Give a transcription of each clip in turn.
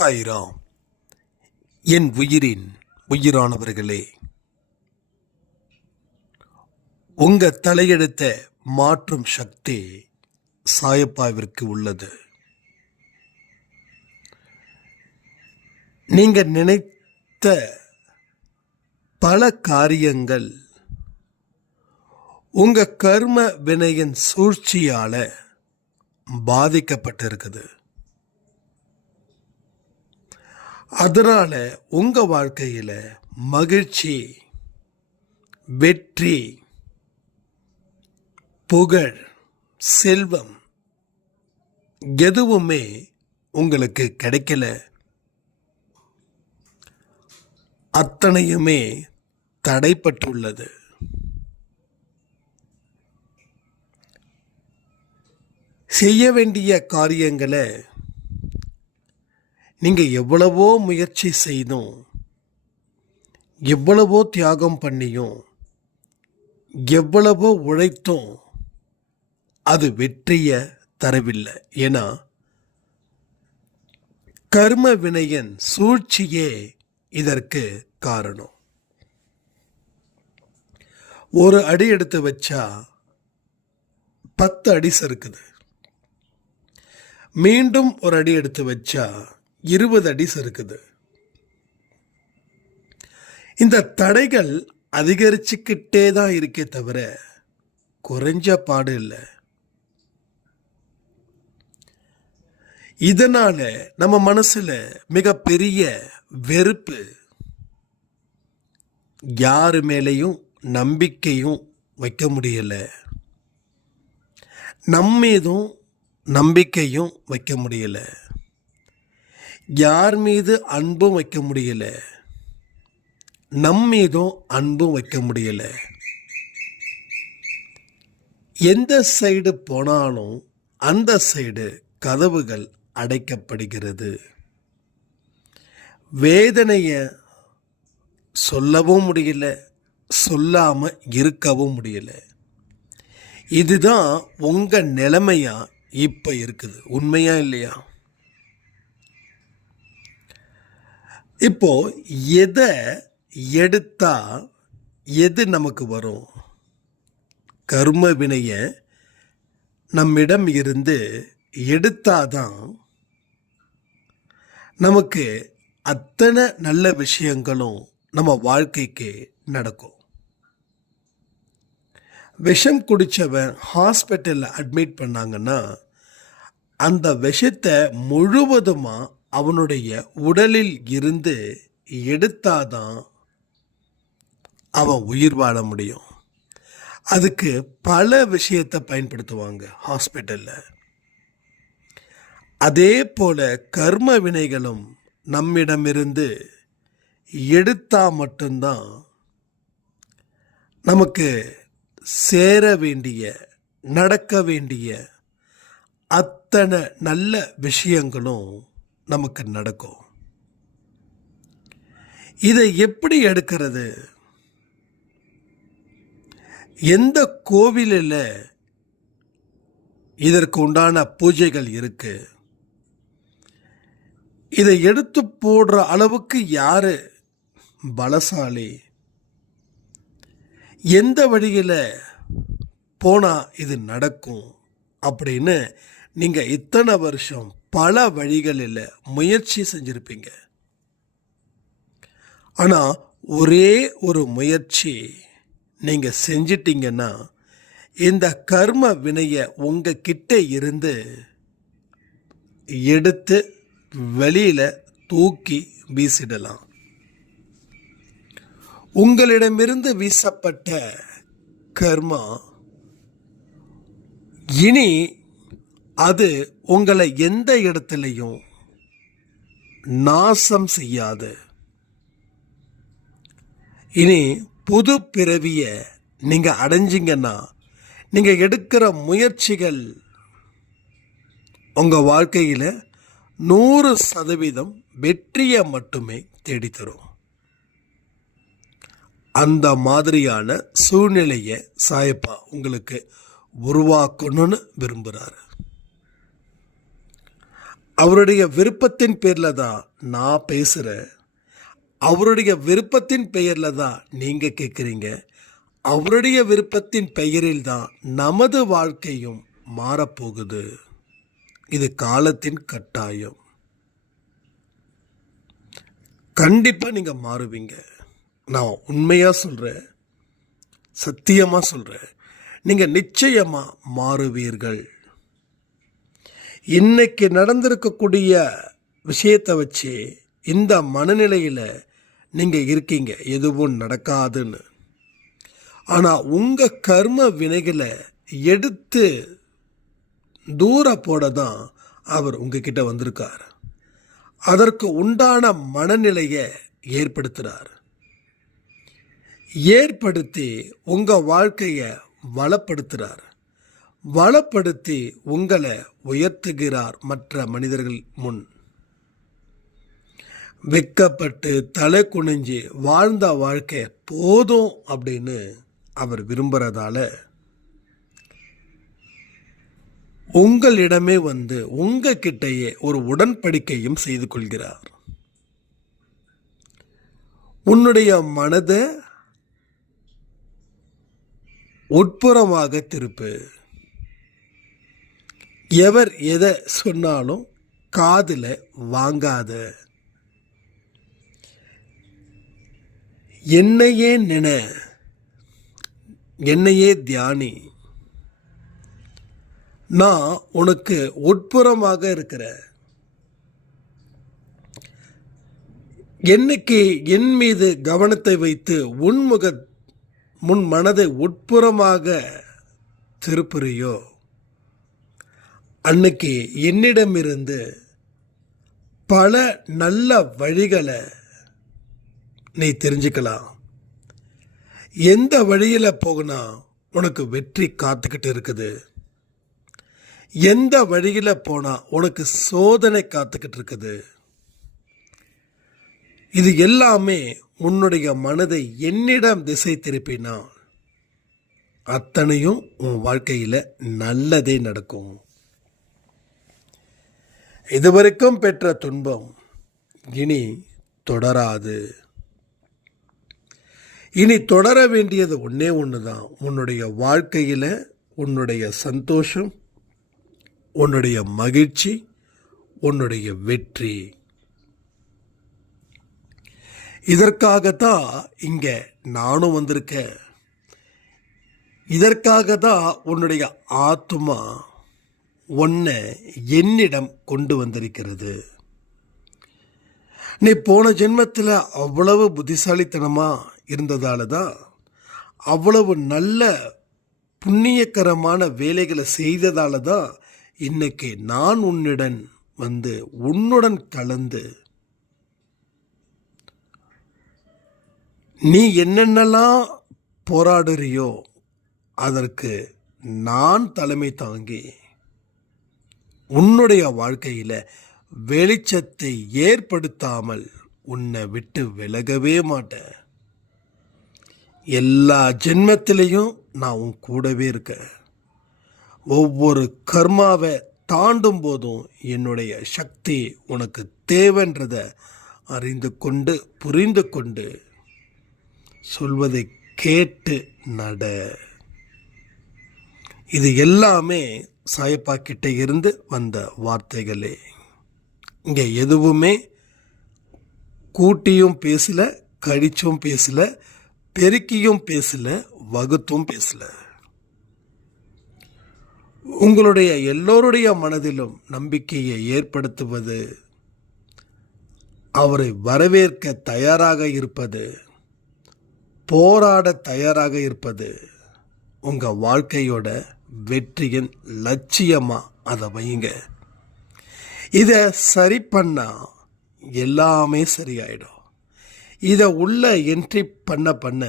சாய்ராம் என் உயிரின் உயிரானவர்களே உங்க தலையெடுத்த மாற்றும் சக்தி சாயப்பாவிற்கு உள்ளது. நீங்க நினைத்த பல காரியங்கள் உங்க கர்ம வினையின் சூழ்ச்சியால பாதிக்கப்பட்டிருக்குது. அதனால் உங்கள் வாழ்க்கையில் மகிழ்ச்சி வெற்றி புகழ் செல்வம் எதுவுமே உங்களுக்கு கிடைக்கல. அத்தனையுமே தடைப்பட்டுள்ளது. செய்ய வேண்டிய காரியங்களை நீங்கள் எவ்வளவோ முயற்சி செய்தும் எவ்வளவோ தியாகம் பண்ணியும் எவ்வளவோ உழைத்தும் அது வெற்றியை தரவில்லை. ஏன்னா கர்ம வினையின் சூழ்ச்சியே இதற்கு காரணம். ஒரு அடி எடுத்து வச்சா பத்து அடி சறுக்குது மீண்டும் ஒரு அடி எடுத்து வச்சா இருபது அடி சறுக்குது இந்த தடைகள் அதிகரிச்சுக்கிட்டே தான் இருக்கே தவிர குறைஞ்ச பாடு இல்லை. இதனால நம்ம மனசுல மிகப்பெரிய வெறுப்பு யாரு மேலேயும் நம்பிக்கையும் வைக்க முடியல. நம்மீதும் நம்பிக்கையும் வைக்க முடியலை. யார் மீது அன்பும் வைக்க முடியல நம் மீதும் அன்பும் வைக்க முடியல. எந்த சைடு போனாலும் அந்த சைடு கதவுகள் அடைக்கப்படுகிறது. வேதனைய சொல்லவும் முடியல சொல்லாம இருக்கவும் முடியல. இதுதான் உங்க நிலைமையா இப்ப இருக்குது உண்மையா இல்லையா? இப்போ எதை எடுத்தா எது நமக்கு வரும்? கர்ம வினைய நம்மிடம் இருந்து எடுத்தாதான் நமக்கு அத்தனை நல்ல விஷயங்களும் நம்ம வாழ்க்கைக்கு நடக்கும். விஷம் குடித்தவன் ஹாஸ்பிட்டலில் அட்மிட் பண்ணாங்கன்னா அந்த விஷத்தை முழுவதுமாக அவனுடைய உடலில் இருந்து எடுத்தாதான் அவன் உயிர் வாழ முடியும். அதுக்கு பல விஷயத்தை பயன்படுத்துவாங்க ஹாஸ்பிட்டலில். அதே போல கர்ம வினைகளும் நம்மிடமிருந்து எடுத்தா மட்டும்தான் நமக்கு சேர வேண்டிய நடக்க வேண்டிய அத்தனை நல்ல விஷயங்களும் நமக்கு நடக்கும். இதை எப்படி எடுக்கிறது? எந்த கோவிலில் இதற்கு உண்டான பூஜைகள் இருக்கு? இதை எடுத்து போடுற அளவுக்கு யார் பலசாலி? எந்த வழியில் போனால் இது நடக்கும்? அப்படின்னு நீங்கள் இத்தனை வருஷம் பல வழிகளில் முயற்சி செஞ்சுருப்பீங்க. ஆனால் ஒரே ஒரு முயற்சி நீங்கள் செஞ்சிட்டிங்கன்னா இந்த கர்ம வினையை உங்கள் கிட்டே இருந்து எடுத்து வெளியில் தூக்கி வீசிடலாம். உங்களிடமிருந்து வீசப்பட்ட கர்மா இனி அது உங்களை எந்த இடத்துலையும் நாசம் செய்யாது. இனி புது பிறவிய நீங்க அடைஞ்சிங்கன்னா நீங்க எடுக்கிற முயற்சிகள் உங்க வாழ்க்கையில நூறு சதவீதம் வெற்றியை மட்டுமே தேடித்தரும். அந்த மாதிரியான சூழ்நிலையை சாயப்பா உங்களுக்கு உருவாக்கணும்னு விரும்புகிறாரு அவருடைய விருப்பத்தின் பேரில் தான் நான் பேசுகிறேன் அவருடைய விருப்பத்தின் பெயரில் தான் நீங்கள் கேட்குறீங்க அவருடைய விருப்பத்தின் பெயரில் தான் நமது வாழ்க்கையும் மாறப்போகுது. இது காலத்தின் கட்டாயம். கண்டிப்பாக நீங்கள் மாறுவீங்க. நான் உண்மையாக சொல்கிறேன் சத்தியமாக சொல்கிறேன் நீங்கள் நிச்சயமாக மாறுவீர்கள். இன்னைக்கு நடந்திருக்கக்கூடிய விஷயத்தை வச்சு இந்த மனநிலையில் நீங்கள் இருக்கீங்க. எதுவும் நடக்காதுன்னு. ஆனால் உங்கள் கர்ம வினைகளை எடுத்து தூர போட தான் அவர் உங்ககிட்ட வந்திருக்கார். அதற்கு உண்டான மனநிலையை ஏற்படுத்துகிறார் ஏற்படுத்தி உங்கள் வாழ்க்கையை வளப்படுத்துகிறார் வளப்படுத்தி உங்களை உயர்த்துகிறார் மற்ற மனிதர்கள் முன். வெக்கப்பட்டு தலை குனிஞ்சு வாழ்ந்த வாழ்க்கை போதும் அப்படின்னு அவர் விரும்புறதால உங்களிடமே வந்து உங்ககிட்டயே ஒரு உடன்படிக்கையும் செய்து கொள்கிறார். உன்னுடைய மனதை உட்புறமாக திருப்பு. எவர் எதை சொன்னாலும் காதில் வாங்காத. என்னையே நின என்னையே தியானி. நான் உனக்கு உட்புறமாக இருக்கிற. என்னைக்கு என் மீது கவனத்தை வைத்து உன்முக முன் மனதை உட்புறமாக திருப்புறியோ? அன்னைக்கு என்னிடமிருந்து பல நல்ல வழிகளை நீ தெரிஞ்சுக்கலாம். எந்த வழியில் போகுனா உனக்கு வெற்றி காத்துக்கிட்டு இருக்குது. எந்த வழியில் போனால் உனக்கு சோதனை காத்துக்கிட்டு இருக்குது. இது எல்லாமே உன்னுடைய மனதை என்னிடம் திசை திருப்பினால் அத்தனையும் உன் வாழ்க்கையில் நல்லதே நடக்கும். இதுவரைக்கும் பெற்ற துன்பம் இனி தொடராது. இனி தொடர வேண்டியது ஒன்றே ஒன்று தான் உன்னுடைய வாழ்க்கையில் உன்னுடைய சந்தோஷம் உன்னுடைய மகிழ்ச்சி உன்னுடைய வெற்றி. இதற்காகத்தான் இங்கே நானும் வந்திருக்கேன். இதற்காக தான் உன்னுடைய ஆத்மா உன்னை என்னிடம் கொண்டு வந்திருக்கிறது. நீ போன ஜென்மத்தில் அவ்வளவு புத்திசாலித்தனமாக இருந்ததால தான் அவ்வளவு நல்ல புண்ணியக்கரமான வேலைகளை செய்ததால தான் இன்னைக்கு நான் உன்னுடன் வந்து உன்னுடன் கலந்து? நீ என்னென்னலாம் போராடுறியோ அதற்கு நான் தலைமை தாங்கி உன்னுடைய வாழ்க்கையில் வெளிச்சத்தை ஏற்படுத்தாமல் உன்னை விட்டு விலகவே மாட்டேன். எல்லா ஜென்மத்திலையும் நான் உன் கூடவே இருக்கேன். ஒவ்வொரு கர்மாவை தாண்டும் போதும் என்னுடைய சக்தி உனக்கு தேவைன்றத அறிந்து கொண்டு புரிந்து கொண்டு சொல்வதை கேட்டு நட. இது எல்லாமே சாயப்பா கிட்டே இருந்து வந்த வார்த்தைகளே. இங்கே எதுவுமே கூட்டியும் பேசல கழிச்சும் பேசல பெருக்கியும் பேசல வகுத்தும் பேசல. உங்களுடைய எல்லோருடைய மனதிலும் நம்பிக்கையை ஏற்படுத்துவது அவரை வரவேற்க தயாராக இருப்பது போராட தயாராக இருப்பது உங்கள் வாழ்க்கையோட வெற்றியின் லட்சியமாக அதை வைங்க இதை சரி பண்ணா எல்லாமே சரியாயிடும். இதை உள்ள என்ட்ரி பண்ண பண்ண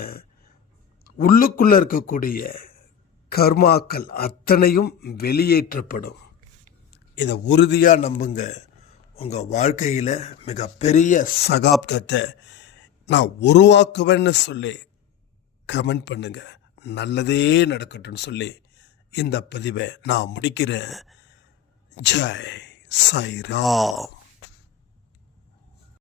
உள்ளுக்குள்ள இருக்கக்கூடிய கர்மாக்கள் அத்தனையும் வெளியேற்றப்படும். இதை உறுதியாக நம்புங்க. உங்கள் வாழ்க்கையில் மிகப்பெரிய சகாப்தத்தை நான் உருவாக்குவேன்னு சொல்லி கமெண்ட் பண்ணுங்கள் நல்லதே நடக்கட்டும்னு சொல்லி இந்த பதிவை நான் முடிக்கிறேன். ஜெய் சாய்ராம்.